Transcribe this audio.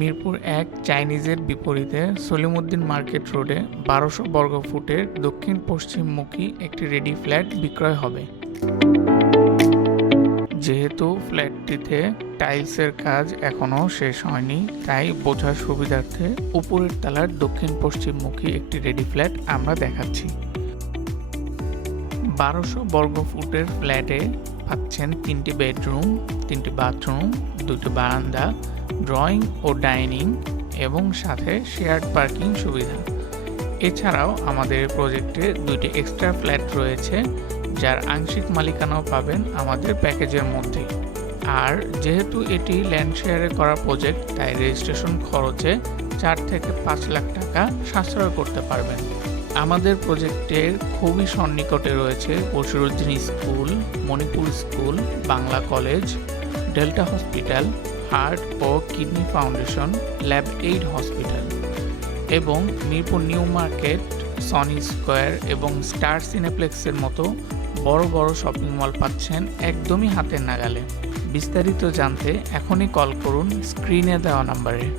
মিরপুর ১ চাইনিজের বিপরীতে সলিমুদ্দিন মার্কেট রোডে ১২০০ বর্গফুটের দক্ষিণ-পশ্চিমমুখী একটি রেডি ফ্ল্যাট বিক্রয় হবে। যেহেতু ফ্ল্যাটটিতে টাইলসের কাজ এখনও শেষ হয়নি, তাই বোঝার সুবিধার্থে উপরের তলার দক্ষিণ-পশ্চিমমুখী একটি রেডি ফ্ল্যাট আমরা দেখাচ্ছি। ১২০০ বর্গফুটের ফ্ল্যাটে পাচ্ছেন ৩টি বেডরুম, ৩টি বাথরুম, ২টি বারান্দা, ড্রয়িং ও ডাইনিং এবং সাথে শেয়ার্ড পার্কিং সুবিধা। এছাড়াও আমাদের প্রজেক্টে ২টি এক্সট্রা ফ্ল্যাট রয়েছে, যার আংশিক মালিকানাও পাবেন আমাদের প্যাকেজের মধ্যে। আর যেহেতু এটি ল্যান্ড শেয়ারে করা প্রজেক্ট, তাই রেজিস্ট্রেশন খরচে ৪ থেকে ৫ লাখ টাকা সাশ্রয় করতে পারবেন। আমাদের প্রজেক্টের খুবই সন্নিকটে রয়েছে Bashiruddin school, Manipur school, Bangla college, Delta hospital, heart ও kidney foundation, lab aid hospital এবং Mirpur new market, Sony square এবং স্টার সিনেপ্লেক্সের মতো বড় বড় শপিং মল পাচ্ছেন একদমই হাতের নাগালে। বিস্তারিত জানতে এখনই কল করুন স্ক্রিনে দেওয়া নাম্বারে।